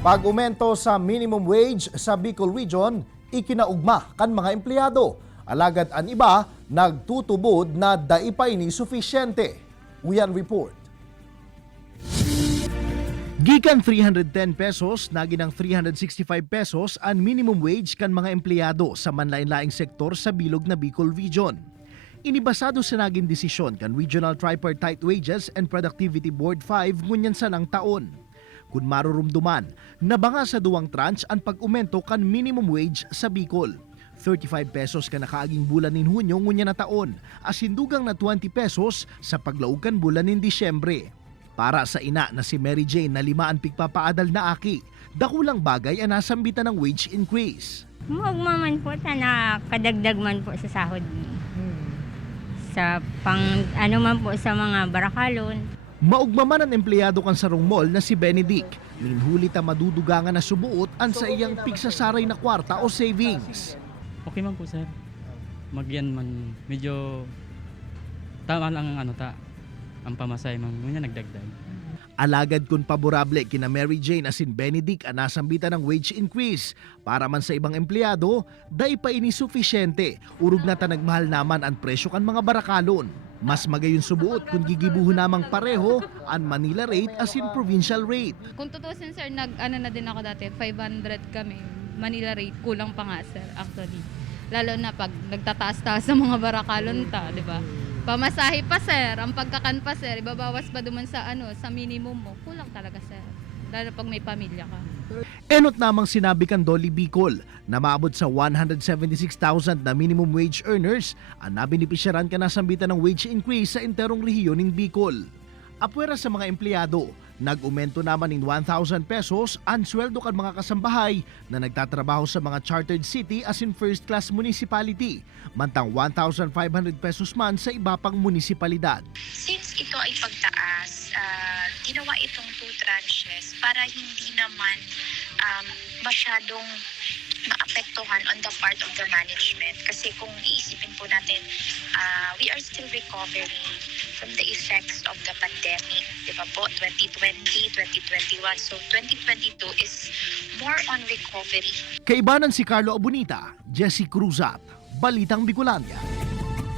Pag-umento sa minimum wage sa Bicol Region, ikinaugma kan mga empleyado. Alagad ang iba, nagtutubod na daipay ni sufisyente. Uyan report. Gikan 310 pesos, naginang 365 pesos ang minimum wage kan mga empleyado sa manlain-laing sektor sa bilog na Bicol Region. Inibasado sa naging desisyon kan Regional Tripartite Wages and Productivity Board 5 ngunyan sa ng taon. Kung marurumduman, nabanga sa duwang tranche ang pag-umento kan minimum wage sa Bicol. 35 pesos ka nakaaging bulan nin Hunyo ngunya na taon, as hindugang na 20 pesos sa paglaog kan bulan nin Disyembre. Para sa ina na si Mary Jane na 5 ang pigpapaadal na aki, dakulang bagay ang nasambitan ng wage increase. Magmaman po na kadagdag man po sa sahod. Sa pang ano man po sa mga barakalon. Maugmaman ang empleyado kan sarong mall na si Benedict. Linhuli ta madudugangan na subuot ang sa iyang pigsasaray na kwarta o savings. Okay man po sir. Magyan man medyo tama lang ang ang pamasay man ngunya nagdagdag. Alagad kun paborable kina Mary Jane asin Benedict ang nasambitan ng wage increase. Para man sa ibang empleyado, day pa ini sufisyente. Urog na ta nagmahal naman ang presyo kan mga barakalon. Mas magayon subuot kung gigibuho namang pareho ang Manila rate asin provincial rate. Kung tutusin sir, na din ako dati, 500 kami. Manila rate, kulang pa nga sir actually. Lalo na pag nagtataas-taas sa mga barakalon ta, di ba? Pamasahe pa sir, ang pagkakan pa sir, ibabawas pa duman sa sa minimum mo. Kulang talaga sir. Lalo pag may pamilya ka. Enot namang sinabi kan Dolly Bicol na maabot sa 176,000 na minimum wage earners ang nabinipisyaran ka nasambitan ng wage increase sa enterong rehiyon ng Bicol. Apwera sa mga empleyado, nag-umento naman ng 1,000 pesos ang sweldo kan mga kasambahay na nagtatrabaho sa mga chartered city as in first class municipality, mantang 1,500 pesos man sa iba pang munisipalidad. Since ito ay pagtaas, ginawa itong 2 tranches para hindi naman masyadong maapektuhan on the part of the management. Kasi kung iisipin po natin, we are still recovering from the effects of the pandemic. Di ba po? 2020, 2021. So 2022 is more on recovery. Kaibanan si Carlo Abunita, Jesse Cruzat, Balitang Bicolania.